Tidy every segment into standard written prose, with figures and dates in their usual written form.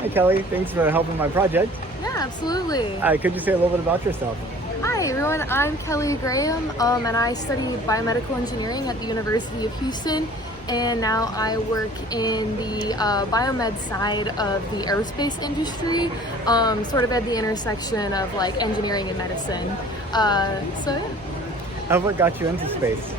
Hi Kelly, thanks for helping my project. Yeah, absolutely. Could you say a little bit about yourself? Hi everyone, I'm Kelly Graham, and I study biomedical engineering at the University of Houston, and now I work in the biomed side of the aerospace industry, sort of at the intersection of like engineering and medicine. So yeah. What got you into space?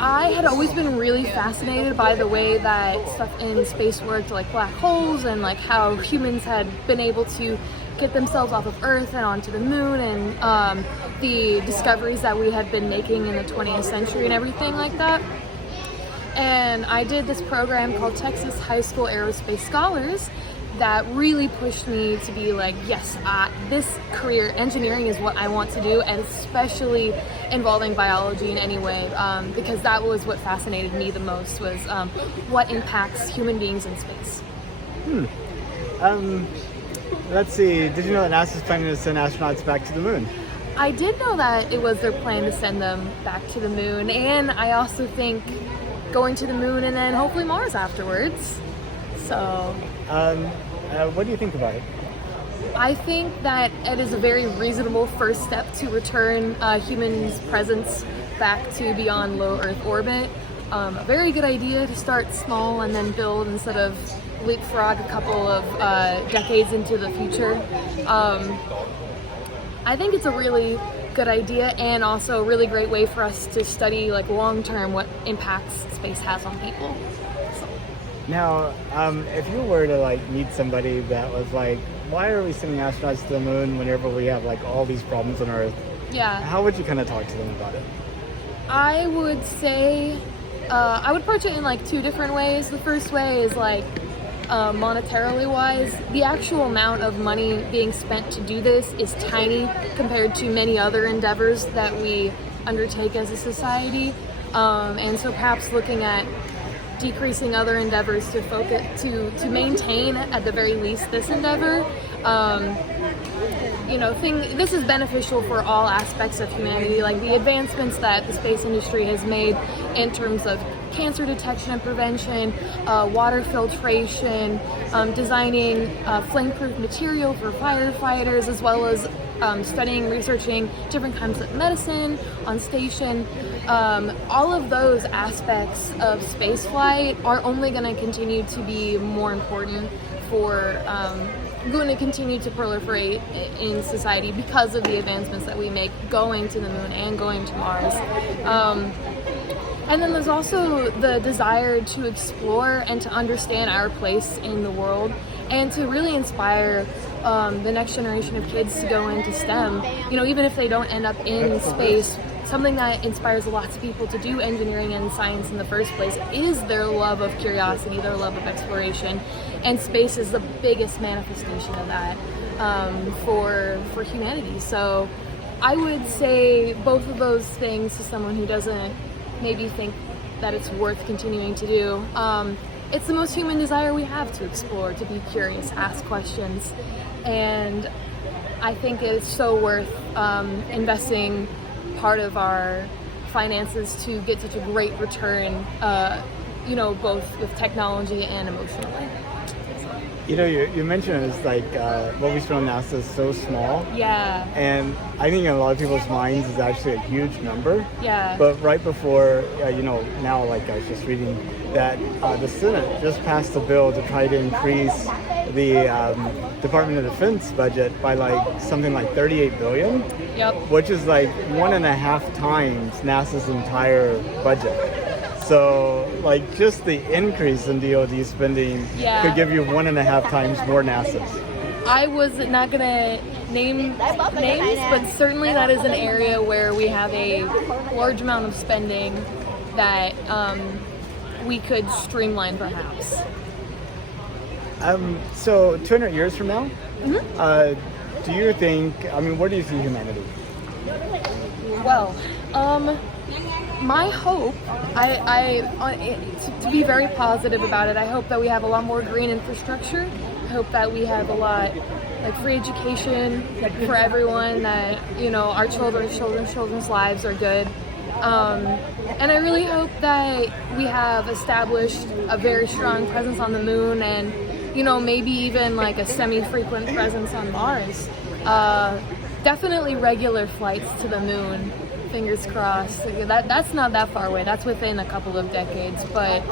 I had always been really fascinated by the way that stuff in space worked, like black holes, and like how humans had been able to get themselves off of Earth and onto the moon, and the discoveries that we had been making in the 20th century and everything like that. And I did this program called Texas High School Aerospace Scholars that really pushed me to be like, yes, this career, engineering, is what I want to do, and especially involving biology in any way, because that was what fascinated me the most, was what impacts human beings in space. Let's see, did you know that NASA's planning to send astronauts back to the moon? I did know that it was their plan to send them back to the moon, and I also think going to the moon and then hopefully Mars afterwards. So what do you think about it? I think that it is a very reasonable first step to return humans' presence back to beyond low Earth orbit. A very good idea to start small and then build instead of leapfrog a couple of decades into the future. I think it's a really good idea, and also a really great way for us to study like long term what impacts space has on people. Now, if you were to like meet somebody that was like, why are we sending astronauts to the moon whenever we have like all these problems on Earth? Yeah. How would you kind of talk to them about it? I would say, I would approach it in like two different ways. The first way is like, monetarily wise, the actual amount of money being spent to do this is tiny compared to many other endeavors that we undertake as a society. And so perhaps looking at decreasing other endeavors to focus to maintain at the very least this endeavor. This is beneficial for all aspects of humanity, like the advancements that the space industry has made in terms of cancer detection and prevention, water filtration, designing flame-proof material for firefighters, as well as studying and researching different kinds of medicine on station. All of those aspects of spaceflight are only going to continue to be more important for going to continue to proliferate in society because of the advancements that we make going to the moon and going to Mars. And then there's also the desire to explore and to understand our place in the world, and to really inspire the next generation of kids to go into STEM. Even if they don't end up in space, something that inspires lots of people to do engineering and science in the first place is their love of curiosity, their love of exploration, and space is the biggest manifestation of that for humanity. So I would say both of those things to someone who doesn't maybe think that it's worth continuing to do. It's the most human desire we have, to explore, to be curious, ask questions, and I think it's so worth investing part of our finances to get such a great return, both with technology and emotionally. You mentioned it's like what we spend on NASA is so small. Yeah. And I think in a lot of people's minds is actually a huge number. Yeah. But right before, now like I was just reading that the Senate just passed a bill to try to increase the Department of Defense budget by like something like $38 billion. Yep. Which is like 1.5 times NASA's entire budget. So, like, just the increase in DoD spending could give you 1.5 times more NASA's. I was not going to name names, but certainly that is an area where we have a large amount of spending that we could streamline, perhaps. So, 200 years from now, do you think, where do you see humanity? Well, my hope, to be very positive about it, I hope that we have a lot more green infrastructure. I hope that we have a lot, like free education for everyone, that, our children's lives are good. And I really hope that we have established a very strong presence on the moon, and maybe even like a semi-frequent presence on Mars. Definitely regular flights to the moon. Fingers crossed. That's not that far away. That's within a couple of decades. But,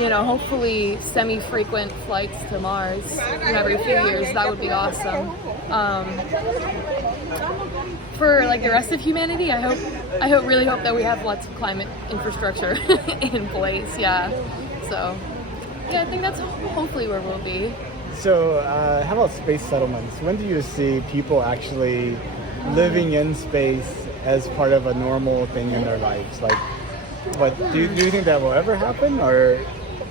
hopefully semi-frequent flights to Mars every few years. That would be awesome. For like the rest of humanity, I really hope that we have lots of climate infrastructure in place. Yeah. So, yeah, I think that's hopefully where we'll be. So, how about space settlements? When do you see people actually living in space as part of a normal thing in their lives? Like, what do you think that will ever happen, or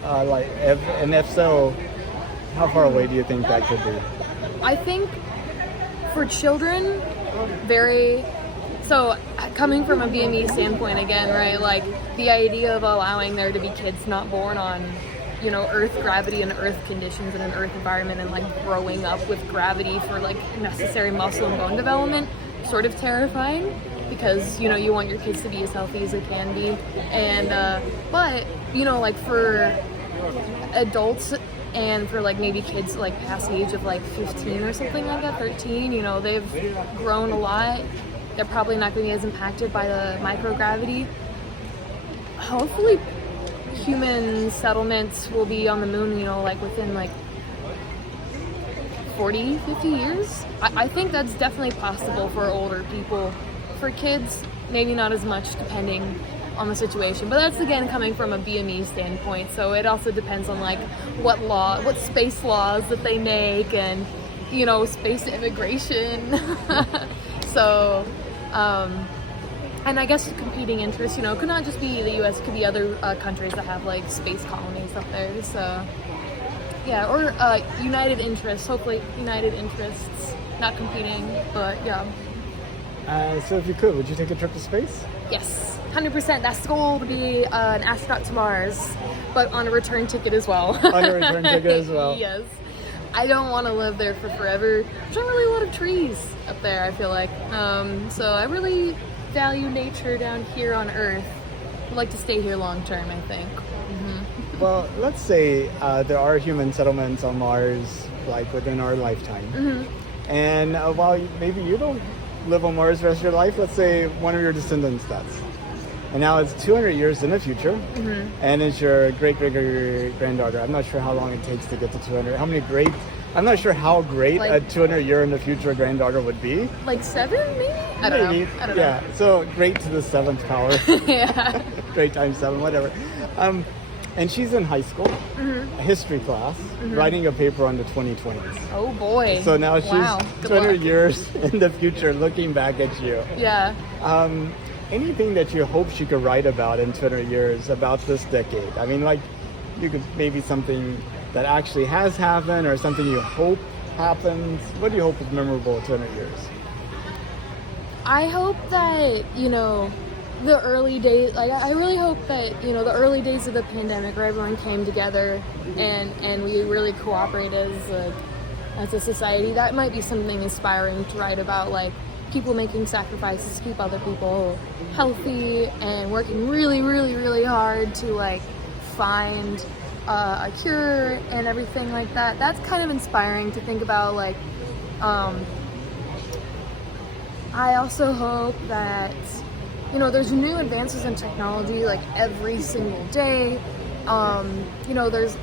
if so, how far away do you think that could be? I think for children, so coming from a BME standpoint again, right? Like the idea of allowing there to be kids not born on, Earth gravity and Earth conditions in an Earth environment, and like growing up with gravity for like necessary muscle and bone development, sort of terrifying, because you want your kids to be as healthy as they can be, and but like for adults and for like maybe kids like past the age of like 15 or something like that, 13, they've grown a lot. They're probably not going to be as impacted by the microgravity. Hopefully human settlements will be on the moon, like within like 40, 50 years. I think that's definitely possible for older people. For kids, maybe not as much, depending on the situation. But that's again coming from a BME standpoint. So it also depends on like what space laws that they make, and space immigration. So, and I guess competing interests, could not just be the U.S., could be other countries that have like space colonies up there. So, yeah, or united interests, hopefully united interests, not competing, but yeah. So if you could, would you take a trip to space? Yes, 100%. That's the goal, to be an astronaut to Mars, but on a return ticket as well. On a return ticket as well. Yes. I don't want to live there for forever. There's not really a lot of trees up there, I feel like. So I really value nature down here on Earth. I'd like to stay here long term, I think. Mm-hmm. Well, let's say there are human settlements on Mars, like within our lifetime. Mm-hmm. And while maybe you don't live on Mars the rest of your life, let's say one of your descendants does. And now it's 200 years in the future, mm-hmm. and it's your great-great-great-granddaughter. I'm not sure how long it takes to get to 200. I'm not sure how great a 200 year in the future granddaughter would be. Like 7, maybe? I don't know. Yeah, so great to the 7th power. Yeah. Great times 7, whatever. And she's in high school, mm-hmm. a history class, mm-hmm. writing a paper on the 2020s. Oh boy. So now she's 200 years in the future looking back at you. Yeah. Anything that you hope she could write about in 200 years about this decade? I mean, like, you could maybe something that actually has happened, or something you hope happens. What do you hope is memorable in 200 years? I hope that, the early days, like I really hope that, the early days of the pandemic where everyone came together and we really cooperated as a society, that might be something inspiring to write about, like people making sacrifices to keep other people healthy and working really, really, really hard to like find a cure and everything like that. That's kind of inspiring to think about. Like, I also hope that, there's new advances in technology like every single day. There's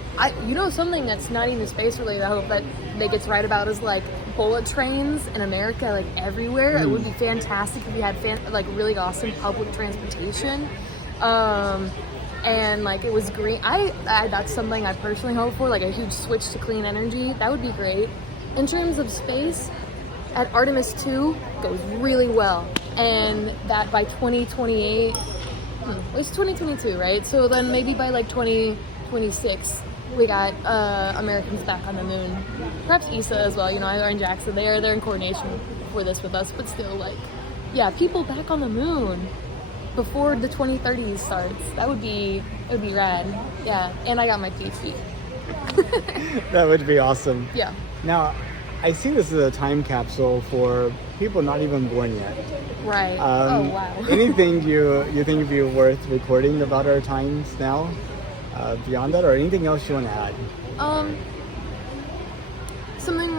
something that's not even space related. I hope that they gets right about is like bullet trains in America, like everywhere. It would be fantastic if we had really awesome public transportation, and like it was green. That's something I personally hope for, like a huge switch to clean energy. That would be great. In terms of space, at Artemis 2 goes really well, and that by 2028, it's 2022, right? So then maybe by like 2026, we got Americans back on the moon. Perhaps ESA as well, either in Jackson. They're in coordination for this with us, but still, like, yeah, people back on the moon before the 2030s starts. It would be rad. Yeah, and I got my PhD. That would be awesome. Yeah. Now, I see this as a time capsule for people not even born yet. Right. Oh, wow. Anything you think would be worth recording about our times now? Beyond that, or anything else you want to add?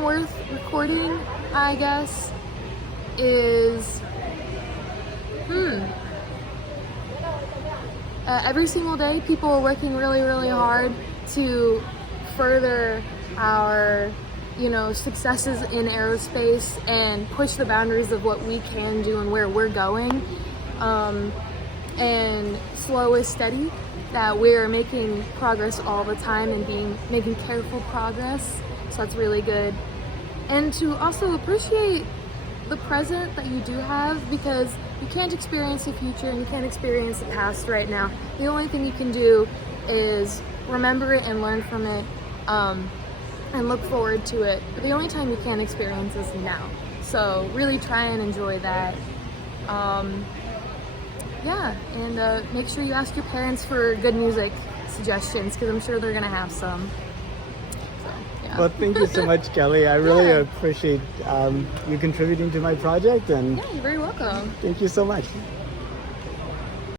worth recording, I guess, is every single day people are working really, really hard to further our successes in aerospace and push the boundaries of what we can do and where we're going. And slow is steady, that we're making progress all the time and making careful progress. So that's really good. And to also appreciate the present that you do have, because you can't experience the future and you can't experience the past right now. The only thing you can do is remember it and learn from it, and look forward to it. But the only time you can experience is now. So really try and enjoy that. And make sure you ask your parents for good music suggestions, because I'm sure they're gonna have some. So, yeah. Well, thank you so much, Kelly. I really appreciate you contributing to my project, and Yeah, you're very welcome. thank you so much.